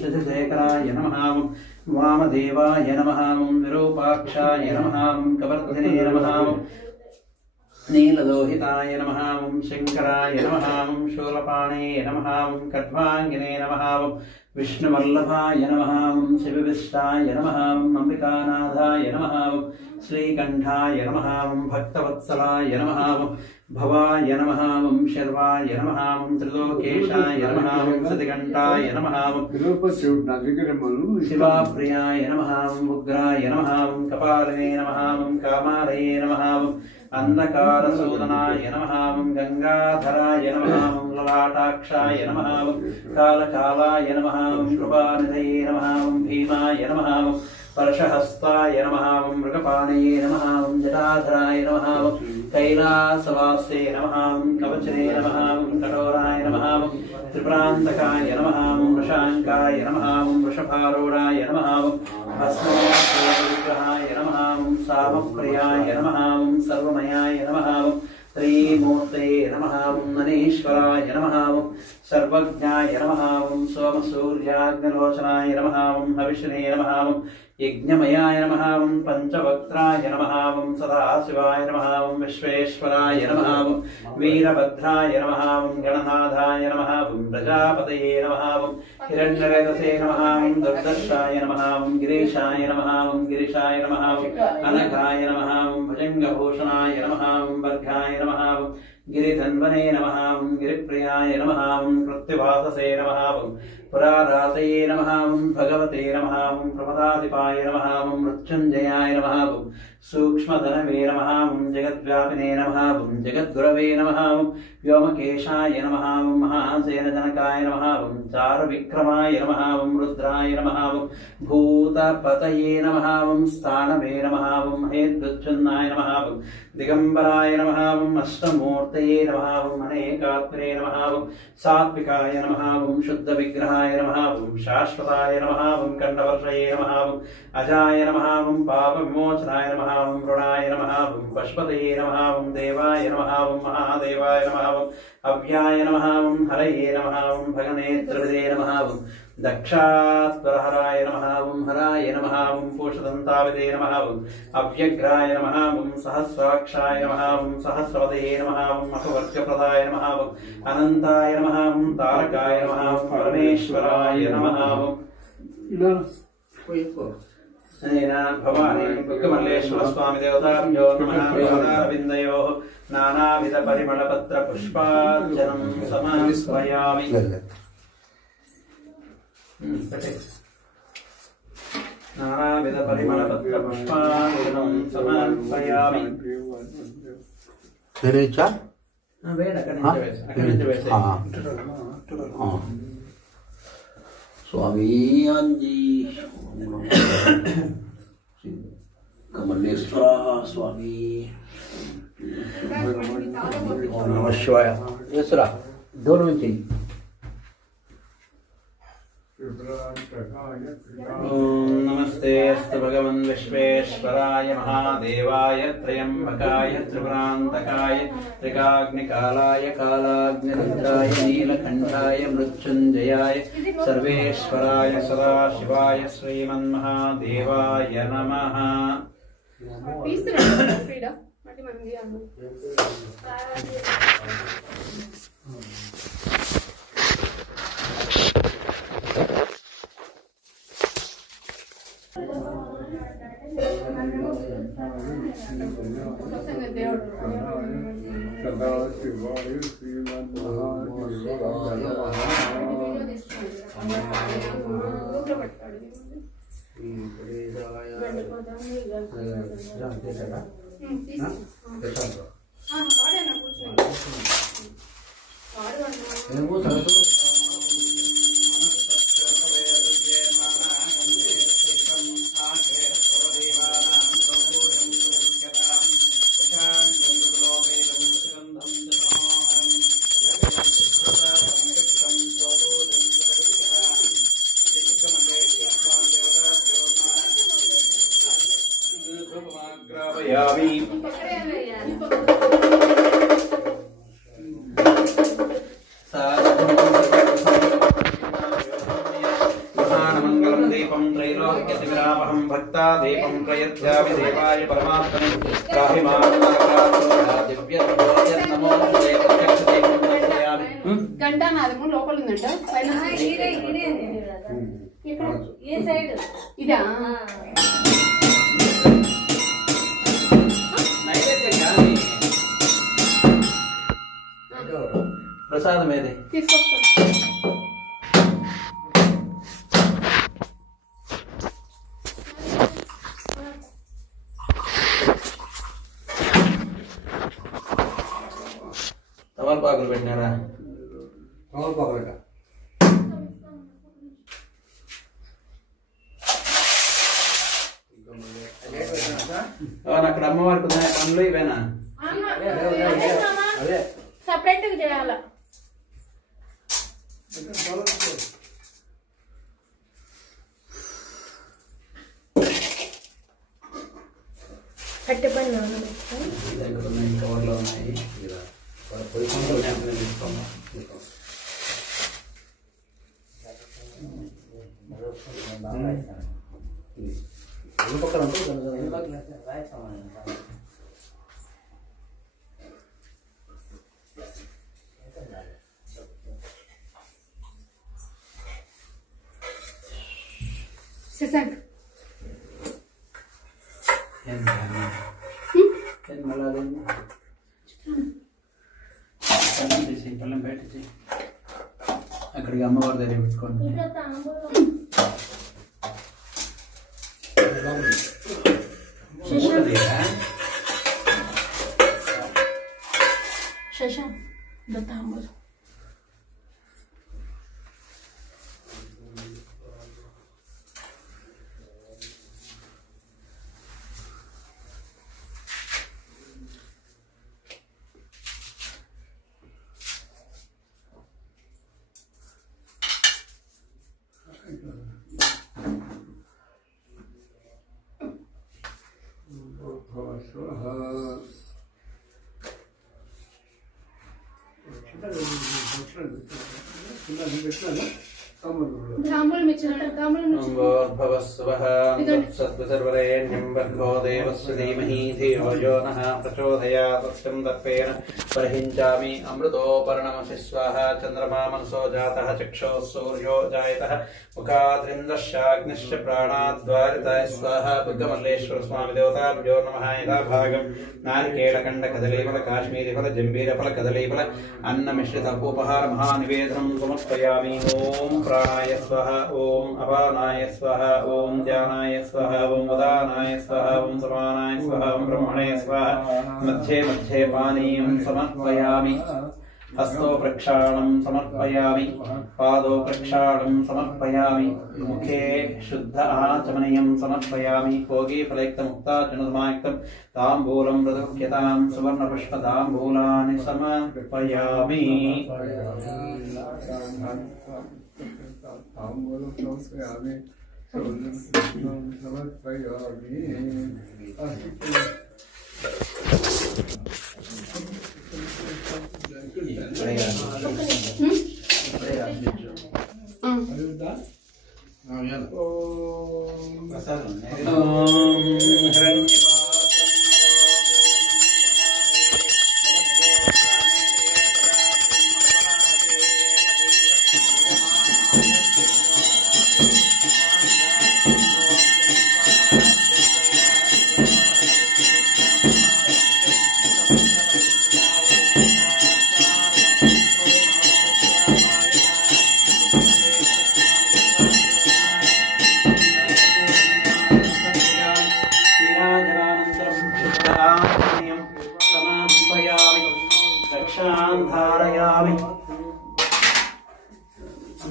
शशिशेखराय नमः वामदेवाय नमः विरूपाक्षाय नमः कवर्धिने नमः नीललोहिताय नमः शंकराय नमः शूलपाणे नमः खड्वांगिने नमः विष्णुवल्लभाय नमः शिवविष्टाय नमः अंबिकानाथाय नमः श्रीकंठाय नमः भक्तवत्सलाय नमः भवाय नमः शर्वाय नमः त्रिलोकेशाय नमः सतिकंठाय नमः शिवाप्रियाय नमः उग्राय नमः कपाले नमः कामालये नमः अंधकारसूदनाय नमः गंगाधराय नमः ललाटाक्षाय नमः कालकालाय नमः कृपानिधये नमः भीमाय नमः परशहस्ताय नमः मृगपाणये नमः जटाधराय नमः कैलासवासे नमः कवचने नमः कठोराय नमः त्रिपुरान्तकाय नमः वृषांकाय नमः वृषभारूढाय नमः भस्मोग्रहाय नमः सामप्रियाय नमः सर्वमयाय नमः त्रिमूर्तये नमः ननेश्वराय नमः सर्वज्ञाय नमः सोमसूर्याग्निलोचनाय नमः हविष्णे नमः यज्ञमयाय नमः पंचवक्त्राय नमः सदाशिवाय नमः विश्वेश्वराय नमः वीरभद्राय नमः गणनाथाय नमः प्रजापतये नमः हिरण्यवेदसे नमः दुर्दर्शाय नमः गिरीशाय नमः अनघाय नमः भुजंगभूषणाय नमः वर्गाय नमः गिरिधन्वने नमः गिरिप्रियाय नमः कृत्तिवाससे नमः पुरारातये नमः भगवते नमः प्रमदाधिपाय नमः मृत्युंजयाय नमः सूक्ष्मधनवे नमः जगद्व्यापिने नमः जगद्गुरवे नमः व्योमकेशाय नमः महासेनजनकाय नमः चारुविक्रमाय नमः रुद्राय नमः भूतपतये नमः स्थानवे नमः महेद्वच्छन्नाय नमः दिगंबराय नमः अष्टमूर्तये नमः अनेकात्मने नमः सात्विकाय नमः शुद्धविग्रहाय नमः शाश्वताय नमः कंडवर्षये नमः अजाय नमः पापविमोचनाय नमः मृणाय नमः पशुपतये नमः देवाय नमः महादेवाय नमः अव्याय नमः हरये नमः भगनेत्रविदे नमः दक्षात्वरहराय नमः हराय नमः पूषदन्ताविदे नमः अव्यग्राय नमः सहस्राक्षाय नमः सहस्रवदये नमः अपवर्गप्रदाय नमः अनन्ताय नमः तारकाय नमः परमेश्वराय नमः भवानी बुद्धमल्लेश्वर स्वामी देवताभ्यो नमः पादारविन्दयोः नानाविध परिमलपत्र पुष्पार्चनं समर्पयामि नानाविध परिमलपत्र पुष्पार्चनं समर्पयामि स्वामी आंजी कमलेश्वरा स्वामी नमः शिवाय येसरा दोनों चाहिए नमस्ते अस्तु भगवन् विश्वेश्वराय महादेवाय त्र्यंबकाय त्रिपुरान्तकाय त्रिकाग्निकालाय कालाग्निरुद्राय नीलकंठाय मृत्युंजयाय सर्वेश्वराय सदाशिवाय श्रीमन्महादेवाय नमः। దీపం త్రైలోక్యతిమిరామహం భక్తా దీపం ప్రయత్యామి దేవాయ పరమాత్మనే రాహి నమో గంటానాదము లోపల ఉందంట పైన ఇదా ప్రసాదం ఏది తీసుకొస్తాను. తమలపాకులు పెట్టినారా? తమలపాకులట అక్కడ అమ్మవారికి ఉన్నాయి పనులు ఇవేనా? అదే సపరేట్ గా చేయాల. కట్టె పని కవర్లో ఉన్నాయి. శశాంక్ పళ్ళెం బయట అక్కడికి అమ్మవారి దగ్గర పెట్టుకోండి. శశాంక్ దత్తాంబులు सर्वरेण्यं भर्गो देवस्य धीमहि धियो यो नः प्रचोदयात् तस्मिं दर्पेण परिहिञ्चामि अमृतोपरणमसि स्वाहा चन्द्रमा मनसो जातः चक्षुः सूर्यो जायतः मुखाद्रिन्द्रश्चाग्निश्च प्राणाद्वारिताय स्वाहा दुर्गमल्लेश्वर स्वामी देवताभ्यो नमः यथा भागं नारिकेलकण्डकदलीफल काश्मीरीफल जम्बीरफल कदलीफल अन्नमिश्रितोपहार महानिवेदनं समर्पयामि। ओम प्राणाय स्वाहा ओम अपानाय स्वाहा ओम ध्यानाय स्वाहा ओम उदानाय स्वाहा ओम समानाय स्वाहा ओम ब्रह्मणे स्वाहा मध्ये मध्ये पानीयं समर्पयामि। हस्तो प्रक्षालनं समर्पयामि पादो प्रक्षालनं समर्पयामि मुखे शुद्ध आचमनीयं समर्पयामि भोगी फलयुक्तमुक्तार्जुनसमायुक्तं ताम्बूलं मृदुक्यतां सुवर्णपुष्पताम्बूलानि समर्पयामि।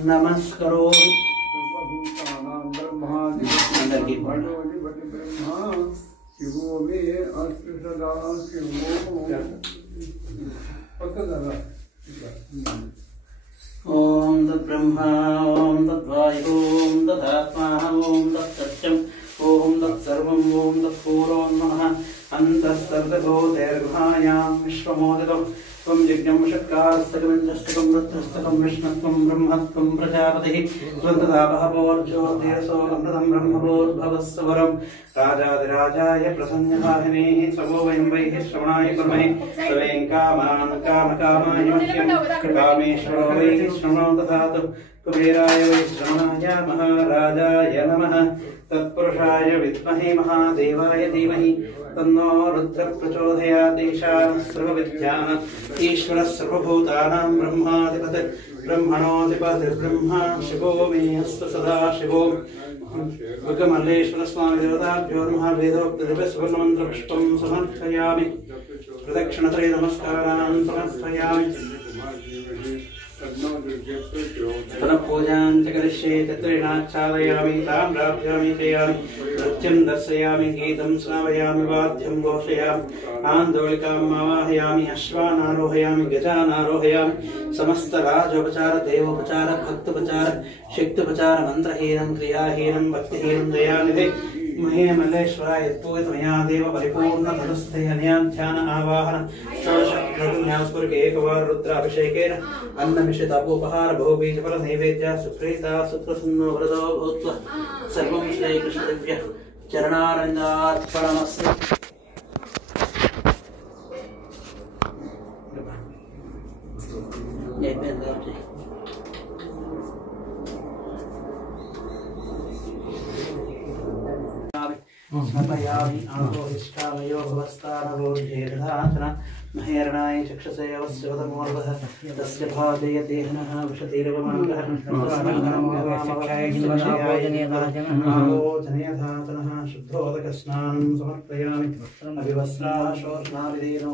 नमस्करोमि ओम तद्ब्रह्मा ओम तद्वायु ओम तदात्मा ओम तत्सत्यम् ओम तत्सर्वम् ओम तत्पूर्वं नमः अन्तःसर्वभूतेर्गुहायां विश्वमोदितम् त्वं यज्ञं षट्कारस्तकं रुद्रस्तकं विष्णुत्वं ब्रह्मत्वं प्रजापतिः त्वं तदा बहवोर्ज्योतिरसोऽमृतं ब्रह्मभूर्भवस्वरं राजाधिराजाय प्रसन्नभाहिने स्वो वयं वैः श्रवणाय कुर्महे तवें कामान् कामकामायुष्यं कामेश्वरो वैः श्रवणो ददातु कुबेराय वै श्रवणाय महाराजाय नमः तत्पुरुषाय विद्महे महादेवाय धीमहि तन्नो रुद्रः प्रचोदयात् ईशानः सर्वविद्यानाम् ईश्वरः सर्वभूतानां ब्रह्माधिपतिः ब्रह्मणोऽधिपतिर्ब्रह्मा शिवो मे अस्तु सदा शिवो भगमल्लेश्वरस्वामिदेवताभ्यो नमः वेदोक्तदिव्यसुवर्णमन्त्रपुष्पं समर्पयामि प्रदक्षिणत्रय नमस्कारान् समर्पयामि पुनः पूजां च करिष्ये तत्रेणाच्छादयामि ताम्राभ्यामि चयामि नृत्यं दर्शयामि गीतं श्रावयामि वाद्यं घोषयामि आन्दोलिकाम् आवाहयामि अश्वान् आरोहयामि गजान् आरोहयामि समस्तराजोपचार देवोपचार भक्तोपचार शक्त्योपचार मन्त्रहीनं क्रियाहीनं भक्तिहीनं दयानिधे महे मल्लेश्वराय यत्पूजित मया देव परिपूर्ण तदस्ते अन्याध्यान आवाहन षोडश एकवार रुद्राभिषेकेन अन्नमिश्रितपोपहार बहुबीजफल नैवेद्य सुप्रीता सुप्रसन्नो वरदो भूत्वा सर्वं श्रीकृष्णदिव्य चरणारविन्दार्पणमस्तु स्मपयामि आगोहिष्ठामयो भवस्तानवोर्जेर्धाचन महेरणाय चक्षसे अवस्यवतमोर्वः तस्य भाजयतेहनः विशतीरवमाङ्गः आगोजनयधातनः शुद्धोदकस्नानं समर्पयामि अभिवस्त्राः शोषणाविधेनो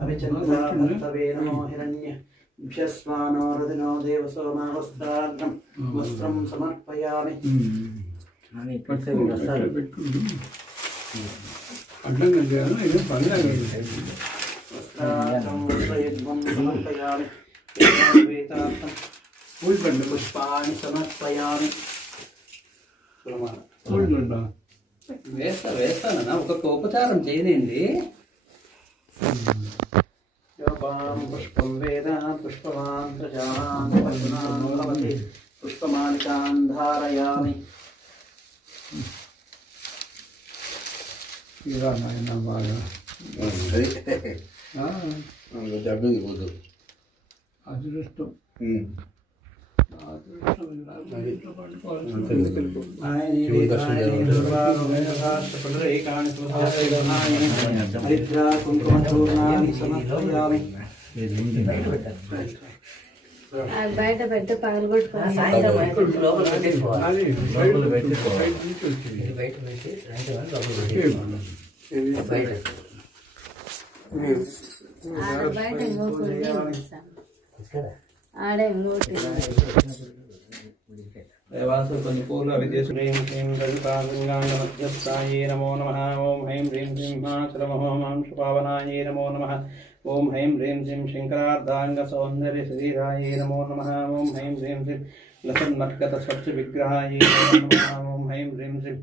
अभिचन्द्राभक्तवे नमो हिरण्यभ्यस्वानो रदिनो देवसोमावस्त्राग्रं वस्त्रं समर्पयामि पुष्पाणि समर्पयामि వేస్తానన్నా ఒక ఉపచారం చేయనండి పుష్పం వేద పుష్పవాన్ ప్రజానాం భవతి పుష్పమాలికాన్ ధారయామి అదృష్టం బయట పెద్ద పగలగొట్టుకోవాలి ఆడే ఇంకోటి దేవాసు కొన్ని పూలు అవి చేసి హ్రీం హ్రీం రజతాంగాంగమధ్యస్థాయే నమో నమః ఓం హ్రీం హ్రీం సింహాచలమహోమాంశుపావనాయే నమో నమః ఓం హ్రీం హ్రీం శ్రీం శంకరార్ధాంగ సౌందర్య శరీరాయే నమో నమః ఓం హ్రీం హ్రీం శ్రీం లసన్మట్గత స్వచ్ఛ విగ్రహాయే నమో నమః ఓం హ్రీం హ్రీం శ్రీం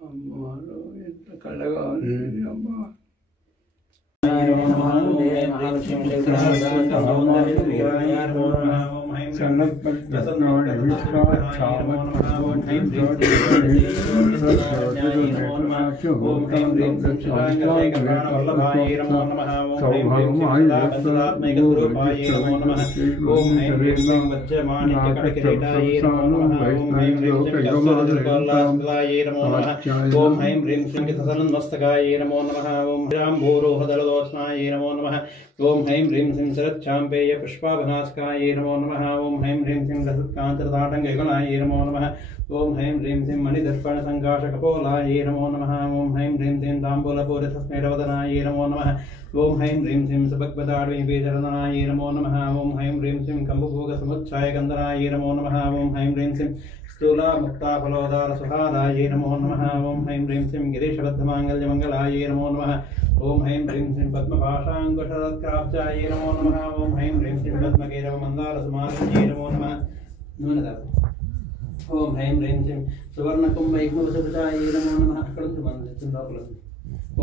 అమ్మవారు ఎంత కళ్ళగా ఉంది అమ్మ ఓం హ్రీం హ్రీం సంకితసన్మస్తకాయ నమో నమః ఓం జాంబూరోహదలదోష్ణాయ నమో నమః ఓం హ్రీం హ్రీం శ్రీం శరచ్చాంపేయ పుష్పాభనాస్కాయ నమో నమః ఓం హ్రీం హ్రీం శ్రీం రసత్కాంతరతాటంకయుగళాయ నమో నమః ఓం హ్రీం హ్రీం శ్రీం మణిదర్పణ సంకాశకపోలాయ నమో నమః ఓం హ్రీం హ్రీం శ్రీం తాంబూలపూరితస్మైరవదనాయ నమో నమః ఓం హ్రీం హ్రీం శ్రీం సుభగ్వదాడవీపేచరణాయ నమో నమః ఓం హ్రీం హ్రీం శ్రీం కంబుభోగ సముచ్ఛాయ గంధనాయ నమో నమః ఓం హ్రీం హ్రీం శ్రీం స్థూల ముక్తా ఫలోదార సుహాదాయ నమో నమః ఓం హ్రైం హ్రీం శ్రీం గిరీశబద్ధమాంగళ్యమంగళాయ నమో నమః ఓం హ్రైం హ్రీం శ్రీం పద్మపాశాంకుశరత్కాబ్జాయ నమో నమః ఓం హ్రైం హ్రీం శ్రీం పద్మకేరవ మందార సుమాలిన్యై నమో నమః ఓం హ్రైం హ్రీం శ్రీం సువర్ణకుంభైగ్మవసుభృతాయ నమో నమః అక్కడ నుంచి మనం తెచ్చిన లోపల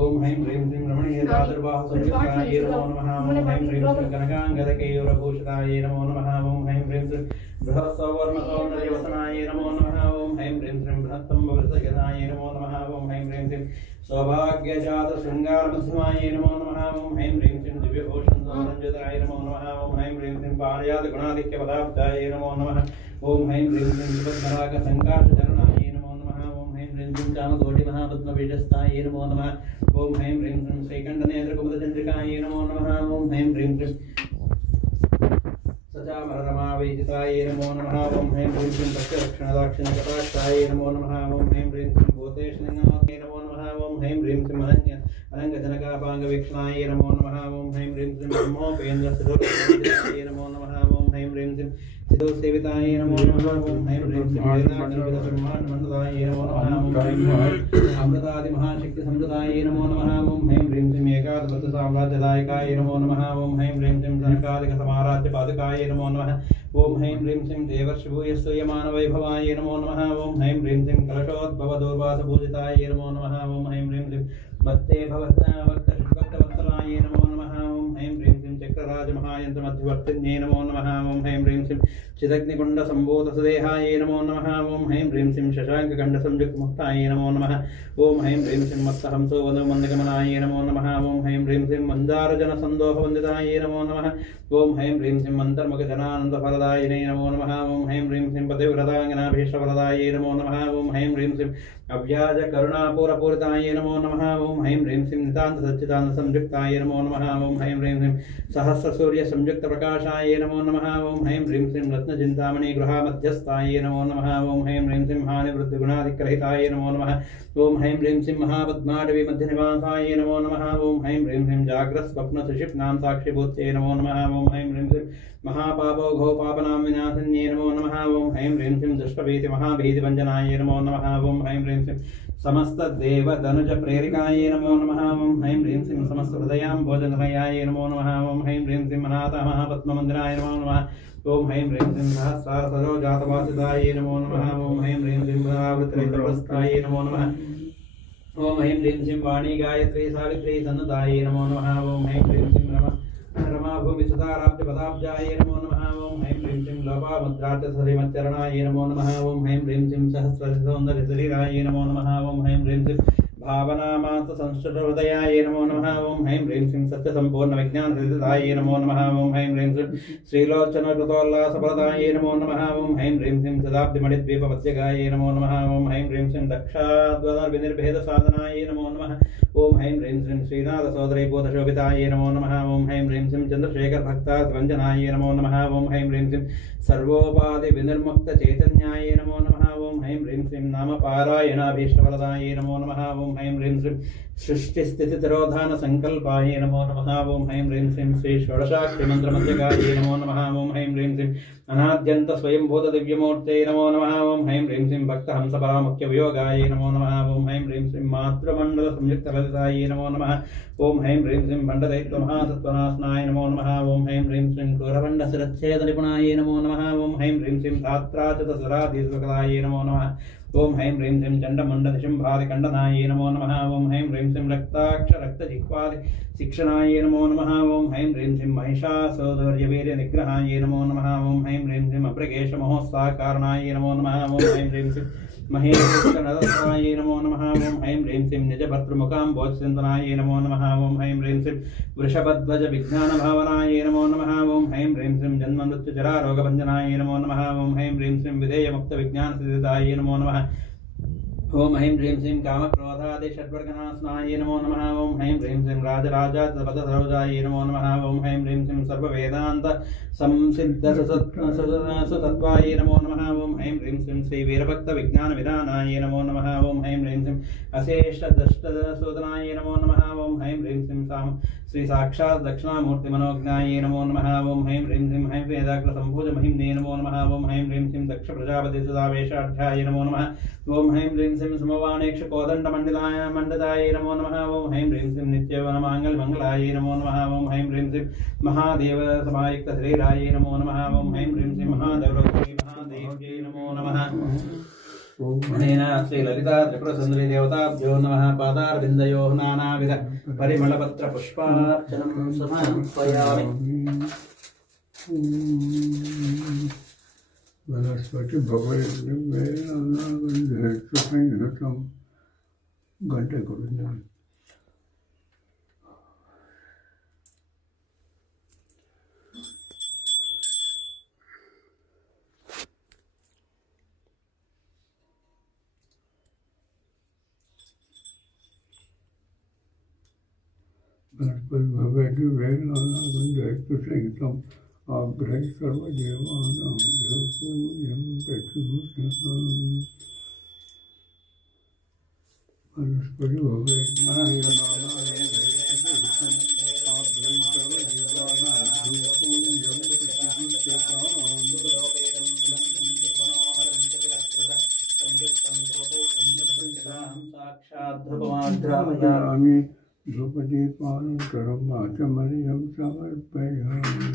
ఓం హ్రైం హ్రీం శ్రీం రమణీయతాదుర్బాహు సంయుక్తాయ నమో నమః ఓం హ్రైం హ్రీం శ్రీం కనకాంగదకేయూరభూషితాయ నమో నమః ఓం హ్రైం హ్రీం శ్రీం బృహత్సౌవర్ణసౌందర్యవసనాయ నమో నమః ఓం హ్రైం హ్రీం శ్రీం బృహత్తంబవృతగదాయ నమో నమః ఓం హ్రైం హ్రీం శ్రీం సౌభాగ్యజాత శృంగారమధ్యమాయ నమో నమః ఓం హ్రైం హ్రీం శ్రీం దివ్యభూషణ సౌరంజితాయ నమో నమః ఓం హ్రైం హ్రీం శ్రీం పారిజాత గుణాధిక్య పదాబ్దాయ నమో నమః ఓం హ్రైం హ్రీం శ్రీం విపద్మరాగ సంకాశచరణాయ నమో నమః ఓం హ్రైం హ్రీం శ్రీం చామకోటి మహాపద్మబీజస్థాయ నమో నమః ఓం హ్రైం హ్రీం శ్రీం శ్రీకంఠనేత్రకుముదచంద్రికాయ నమో నమః ఓం హ్రైం హ్రీం శ్రీం సచామరరమావేజితాయ నమో నమః ఓం హ్రైం హ్రీం శ్రీం సత్యరక్షణదాక్షిణకటాక్షాయ నమో నమః ఓం హ్రైం హ్రీం శ్రీం భూతేశలింగాయ నమో నమః ఓం హ్రైం హ్రీం శ్రీం అనంగజనకాపాంగవీక్షణాయ నమో నమః ఓం హ్రైం హ్రీం శ్రీం బ్రహ్మోపేంద్రస్థితోపేంద్రాయ నమో నమః ఓం హ్రైం హ్రీం శ్రీం సిద్ధోసేవితాయ నమో నమః ఓం హ్రైం హ్రీం శ్రీం వేదాక్షరవిదబ్రహ్మాండమండలాయ నమో నమః ఓం హ్రైం హ్రీం అమృతాది మహాశక్తి సంవృతాయ నమో నమః ఓం హ్రైం హ్రీం శ్రీం ఏకాదశ సామ్రాజ్యదాయకాయ నమో నమః ఓం హ్రైం హ్రీం శ్రీం జనకాదిక సమారాధ్య పాదుకాయ నమో నమః ఓం హ్రైం హ్రీం శ్రీం దేవర్షిభూయస్తూయమాన వైభవాయ నమో నమః ఓం హ్రైం హ్రీం శ్రీం కలశోద్భవ దూర్వాస పూజితాయ నమో నమః ఓం హ్రైం హ్రీం శ్రీం భక్తే భక్తవత్సలాయ నమో నమః ఓం హ్రైం హ్రీం శ్రీం చక్రరాజ మహాయంత్ర మధ్యవర్తిన్యై నమో నమః ఓం హ్రైం హ్రీం శ్రీం చిదగ్నికుండ సంభూత సుదేహాయ నమో నమః ఓం హ్రైం హ్రీం శ్రీం శశాంకఖండ సంయుక్త ముక్తాయ నమో నమః ఓం హ్రైం హ్రీం శ్రీం మత్తహంసో వదమందగమనాయ నమో నమః ఓం హ్రైం హ్రీం శ్రీం మందారజన సందోహ వందితాయ నమో నమః ఓం హ్రైం హ్రీం శ్రీం అంతర్ముఖ జనానంద ఫలదాయనే నమో నమః ఓం హ్రైం హ్రీం శ్రీం పతివ్రతాంగనాభీష్టఫలదాయ నమో నమః ఓం హ్రైం హ్రీం శ్రీం అవ్యాజ కరుణాపూరపూరితాయ నమో నమః ఓం హ్రైం హ్రీం శ్రీం నితాంత సచ్చిదానంద సంయుక్తాయ నమో నమః ఓం హ్రైం హ్రీం శ్రీం సహస్ర సూర్య సంయుక్త ప్రకాశాయ నమో నమః ఓం హ్రైం హ్రీం శ్రీం రత్నచింతామణి గృహ మధ్యస్థాయ నమో నమః ఓం హ్రైం హ్రీం శ్రీం హానివృద్ధి గుణాధిక్రహితాయ నమో నమః ఓం హ్రైం హ్రీం శ్రీం మహాపద్మాడవి మధ్య నివాసాయ నమో నమః ఓం హ్రైం హ్రీం శ్రీం జాగ్రత్ స్వప్న సుషిప్నాం సాక్షిభూత్యై నమో నమః ఓం హ్రైం హ్రీం శ్రీం महापापौघौ पापनां विनाशिन्ये नमो नमः ओं ह्रीं ह्रीं श्रीं दुष्टभीति महाभीतिभञ्जनाय नमो नमः ओं ह्रीं ह्रीं श्रीं समस्तदेवदनुज प्रेरिकाय नमो नमः ओं ह्रीं ह्रीं श्रीं समस्तहृदयां भोजनमयाय नमो नमः ओं ह्रीं ह्रीं श्रीं अनाथ महापद्ममन्दिराय नमो नमः ओं ह्रीं ह्रीं श्रीं सहस्रारसरोजातवासिताय नमो नमः ओं ह्रीं ह्रीं श्रीं आवृतरितवस्ताय नमो नमः ओं ह्रीं ह्रीं श्रीं वाणी गायत्री सावित्री सन्नुताय नमो नमः ओं ह्रीं ह्रीं श्रीं रमाभूमि सुताराब्ज पदाब्जाय नमो नमः ओं ह्रीं ह्रीं श्रीं लोपामुद्रार्थ सरिमच्चरणाय नमो नमः ओं ह्रीं ह्रीं श्रीं सहस्रसौन्दर्यशरीराय नमो नमः ओं ह्रीं ह्रीं श्रीं भावनामात्र संस्कृतहृदयाय नमो नमः ओं ह्रीं ह्रीं श्रीं सत्यसम्पूर्ण विज्ञानहृदिताय नमो नमः ओं ह्रीं ह्रीं श्रीं श्रीलोचनकृतोल्लासफलदाय नमो नमः ओं ह्रीं ह्रीं श्रीं शताब्दिमणिद्वीपवत्यगाय नमो नमः ओं ह्रीं ह्रीं श्रीं दक्षाद्वनर्विनिर्भेदसाधनाय नमो नमः ओं ह्रीं ह्रीं श्रीं श्रीनाथसोदरीभूतशोभिताय नमो नमः ओं ह्रीं ह्रीं श्रीं चन्द्रशेखरभक्ताद्वञ्जनाय नमो नमः ओं ह्रीं ह्रीं श्रीं सर्वोपाधिविनिर्मुक्तचैतन्याय नमो नमः ओं ह्रीं ह्रीं श्रीं नामपारायणाभीष्टफलदाय नमो नमः ओं ह्रीं ह्रीं श्रीं सृष्टिस्थितितिरोधानसङ्कल्पाय नमो नमः ओं ह्रीं ह्रीं श्रीं श्री षोडशाक्षरिमन्त्रमध्यगाय नमो नमः ओं ह्रीं ह्रीं श्रीं अनाद्यन्त स्वयंभूतदिव्यमूर्ते नमो नमः ओं ह्रीं ह्रीं श्रीं भक्तहंसपरामुख्यवियोगाय नमो नमः ओं ह्रीं ह्रीं श्रीं मातृमण्डलसंयुक्तललिताय नमो नमः ओं ह्रीं ह्रीं श्रीं भण्डदैत्यमहासत्त्वनाशनाय नमो नमः ओं ह्रीं ह्रीं श्रीं क्रूरभण्डशिरच्छेदनिपुणाय नमो नमः ओं ह्रीं ह्रीं श्रीं धात्राच्युतसुराधीश्वकलाय नमो नमः ओं ह्रीं ह्रीं श्रीं चण्डमुण्डनिशुम्भादिकण्डनाय नमो नमः ओं ह्रीं ह्रीं श्रीं रक्ताक्षरक्तजिह्वादि शिक्षणाय नमो नमः ओं ह्रीं ह्रीं श्रीं महिषासुरवीर्यनिग्रहाय नमो नमः ओं ह्रीं ह्रीं श्रीं अप्रकेशमहोत्साहकारणाय नमो नमः ओं ह्रीं ह्रीं श्रीं महेशनरसाय नमो नमः ओं ह्रीं ह्रीं श्रीं निजभर्तृमुखाम्बोधचिन्तनाय नमो नमः ओं ह्रीं ह्रीं श्रीं वृषभध्वजविज्ञानभावनाय नमो नमः ओं ह्रीं ह्रीं श्रीं जन्ममृत्युजरारोगभञ्जनाय नमो नमः ओं ह्रीं ह्रीं श्रीं विधेयमुक्तविज्ञानसिद्धिताय नमो नमः ओं ह्रीं ह्रीं श्रीं कामक्रोधादिषड्वर्गनाशनाय नमो नमः ओं ह्रीं ह्रीं श्रीं राजराजाय नमो नमः ओं ह्रीं ह्रीं श्रीं सर्ववेदान्त संसिद्धसुतत्वाय नमो नमः ओं ह्रीं ह्रीं श्रीं श्रीवीरभक्तविज्ञानविधानाय नमो नमः ओं ह्रीं ह्रीं श्रीं अशेषदष्टसूदनाय नमो नमः ओं హ్రీం హ్రీం శ్రీం సాం శ్రీ సాక్షాత్ దక్షిణామూర్తి మనోజ్ఞాయే నమో నమః ఓం హ్రీం హ్రీం శ్రీం హ్రీం వేదాగ్ర సంభూత మహిమ్నే నమో నమః ఓం హ్రీం హ్రీం శ్రీం దక్ష ప్రజాపతి సుధావేశాఢ్యాయ నమో నమః ఓం హ్రీం హ్రీం శ్రీం సమవాణేక్ష కోదండ మండితాయ నమో నమః ఓం హ్రీం హ్రీం శ్రీం నిత్యవన మాంగళ్య మంగళాయ నమో నమః ఓం హ్రీం హ్రీం శ్రీం మహాదేవ సమాయుక్త శరీరాయ నమో నమః ఓం హ్రీం హ్రీం శ్రీం మహాదేవ్యై నమో నమః శ్రీ లలితా త్రిపుర సుందరి దేవతాభ్యో నమః పాదారవిందయో నానావిధ పరిమళపత్ర పుష్పార్చనం సమర్పయామి. वनस्पति भगवती गंटे को वनस्पति भगवती वेदांतम आग्रह सर्वदेवानां देवपूज्यं प्रतिभूषणं वनस्पति भगवती साक्षात् धूपदीपानन्तरम् आचमनीयं समर्पयामि.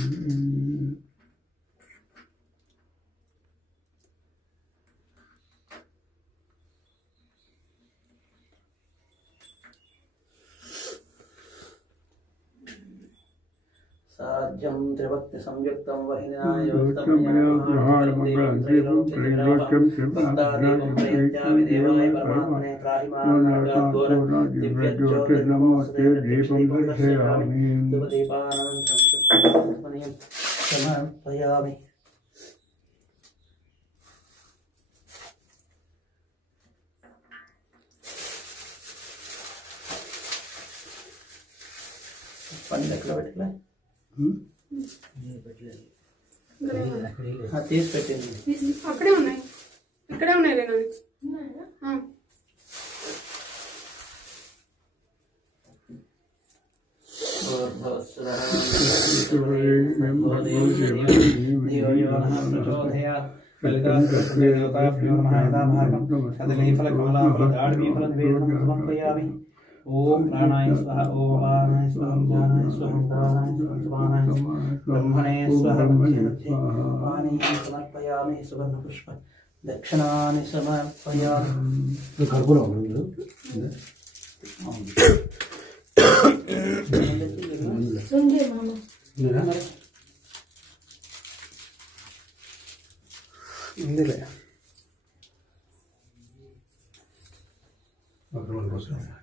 साज्यं त्रिभक्ति संयुक्तं समर्पयामि. తీసి పెట్టింది అక్కడే ఉన్నాయి, ఇక్కడే ఉన్నాయి లేనా. समर्पयामि. ओम प्राणाय स्वाहा ओम अपानाय स्वाहा ज्ञानाय स्वाहा दानाय स्वाहा समानाय ब्रह्मणे स्वाहा पानी समर्पयामि. सुवर्ण पुष्प दक्षिणानि समर्पयामि.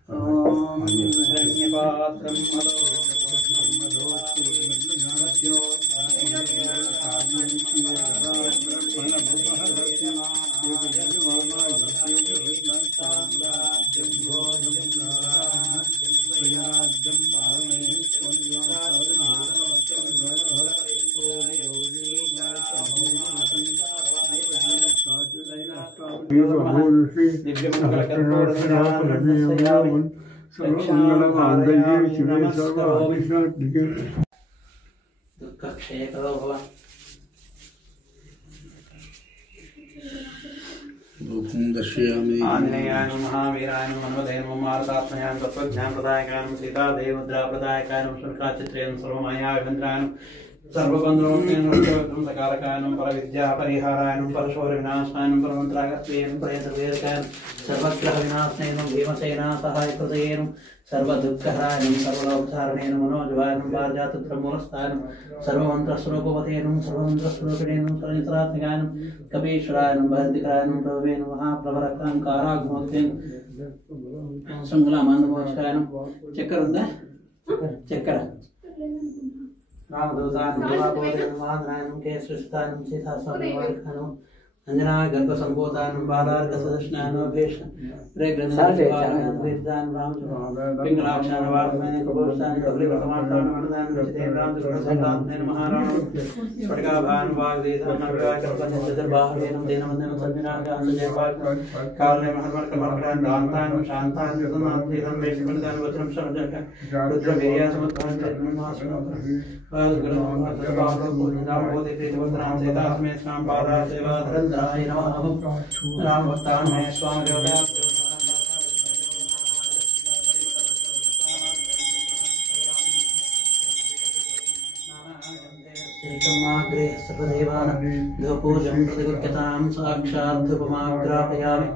ओम हिरण्यपात्रं आंजनेयाय नमः वीराय नमः हनुमते नमः मारुतात्मयाय तत्त्वज्ञानप्रदायकाय नमः सीतादेवमुद्राप्रदायकाय नमः शुल्काचित्रेण सर्वमायाभिन्द्राय नमः सर्वबन्धुरोगेण सकारकाय नमः परविद्यापरिहाराय नमः परशौर्यविनाशाय नमः परमन्त्रागत्वेन प्रेतवेदकाय सर्वग्रह विनाशनेन भीमसेनासहायकृतये नमः सर्वदुःखहराय नमः सर्वलोकसारणे नमः मनोजवाय नमः पारिजातत्रमूलस्थाय नमः सर्वमन्त्रस्वरूपवते नमः सर्वमन्त्रस्वरूपिणे नमः सर्वनित्रात्मिकाय नमः कपीश्वराय नमः भरतिकाय नमः प्रभवे नमः महाप्रभरकाङ्काराग्नोत्ते संगलामानमोचकाय नमः चक्कर ఉందా चक्कर रामदूताय नमः केशुष्टाय नमः सीतास्वामिवारिकाय नमः अंजना गर्भ संभूतान बालार्क सदस्नानोभेश रे ग्रंथान वेदान राम पिंगलाक्षान वार्तमेन कबोस्तान कबले वर्तमानतान वरदान चितेन राम दुर्गसंतान नेन महाराण स्फटिकाभान वागदेदान नव्याय कर्पण चतुर बाहवेन देन वंदन सर्विनागान जयपाल काले महर्वर कमर्करान दानतान शांतान जगन्नाथ देदम वेशमनदान वचनम शरणजक रुद्र वीर्य समत्तान जन्मासुन आदग्रहण सर्वाभो पूजनाम होते प्रीतवंदनाम सेतास्मे स्नाम पादा सेवा धरंद्राय नमः राम भक्तान है स्वामी देवता श्रीकमाग्रे सर्वदेवान धूपूजं प्रतिगृह्यतां साक्षात् धूपमाग्रापयामि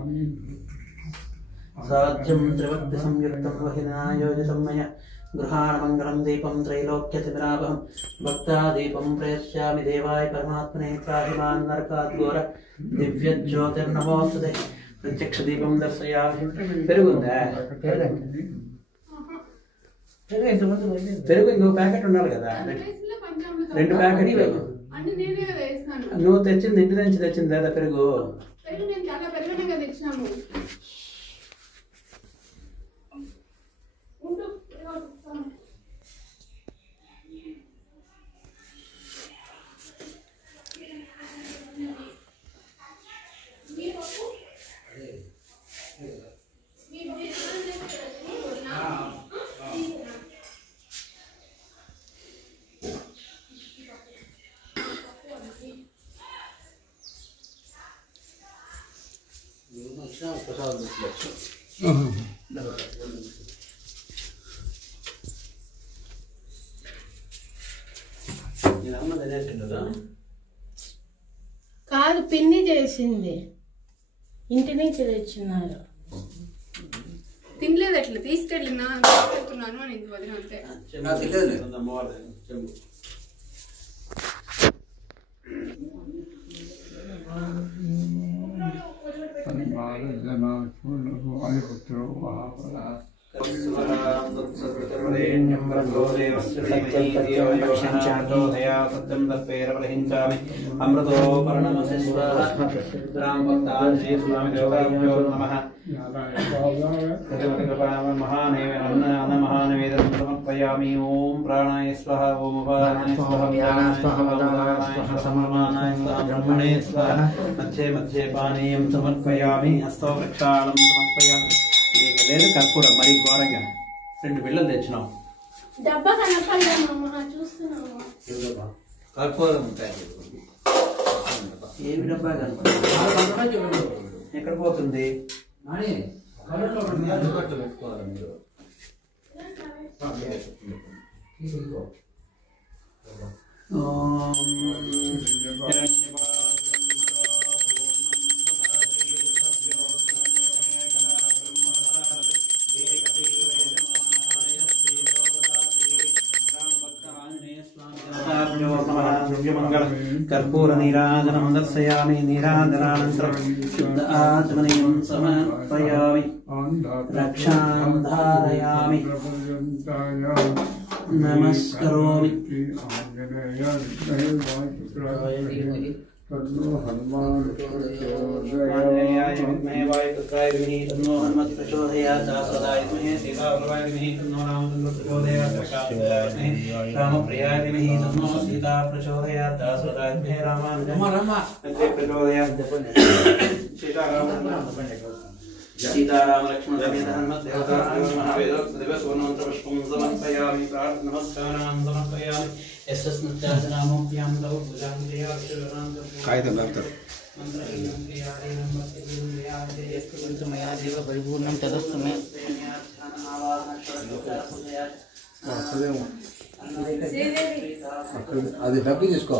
साध्यं त्रिवक्ति संयुक्तं वहिनायोजितं मया गृहाणमङ्गलं दीपं त्रैलोक्यतिमिरापहं भक्तादीपं प्रेष्यामि देवाय परमात्मने त्राहिमान् नरकात् घोर दिव्यज्योतिर्नमोस्तुते प्रत्यक्षदीपं दर्शयामि పెరుగుందా పెరుగు ఇంకో ప్యాకెట్ ఉండాలి కదా రెండు ప్యాకెట్లు నువ్వు తెచ్చింది ఇంటి నుంచి తెచ్చింది లేదా పెరుగు కాదు పిన్ని చేసింది ఇంటి నుంచి తెచ్చినారు తినలేదు అట్లా తీసుకెళ్ళినా తీసుకెళ్తున్నాను అని ఇంత వదిన అంతే महानवेदं समर्पयामि ओम प्राणाय स्वाहा ओम उपानाय स्वाहा व्यानाय स्वाहा समानाय स्वाहा ब्रह्मणे स्वाहा मध्ये मध्ये पानीयं समर्पयामि हस्तो वृक्षाणं समर्पयामि లేదు కర్పూరం మరి ఘోరంగా 2 బిళ్ళలు తెచ్చినాం డబ్బా కనపడలేమమ్మ చూస్తున్నాము కర్పూరం ఏమి డబ్బా కనపడలేదు ఎక్కడ పోతుంది कर्पूर नीराजनं दर्शयामि नीराजनानन्तरं शुद्ध आचमनीयं समर्पयामि रक्षां धारयामि नमस्करोमि आंजनेयाय विद्महे वायुपुत्राय धीमहि तन्नो हनुमत् प्रचोदयात् दासोदाय धीमहि सीतावल्लभाय धीमहि तन्नो रामचन्द्र प्रचोदयात् प्रकाशाय धीमहि रामप्रियाय धीमहि तन्नो सीता प्रचोदयात् दासोदाय धीमहि रामानुजस्य प्रचोदयात् सीताराम लक्ष्मण समेत हनुमत् देवता महावेदोक्त दिवस वनमंत्र पुष्पं समर्पयामि प्रार्थना नमस्कारान् समर्पयामि यस्स्मृत्यासनामोऽप्यां तव पूजां जयाक्षरान् कायदं भक्तः मया देव परिपूर्णं तदस्तु मे అది డబ్బు తీసుకో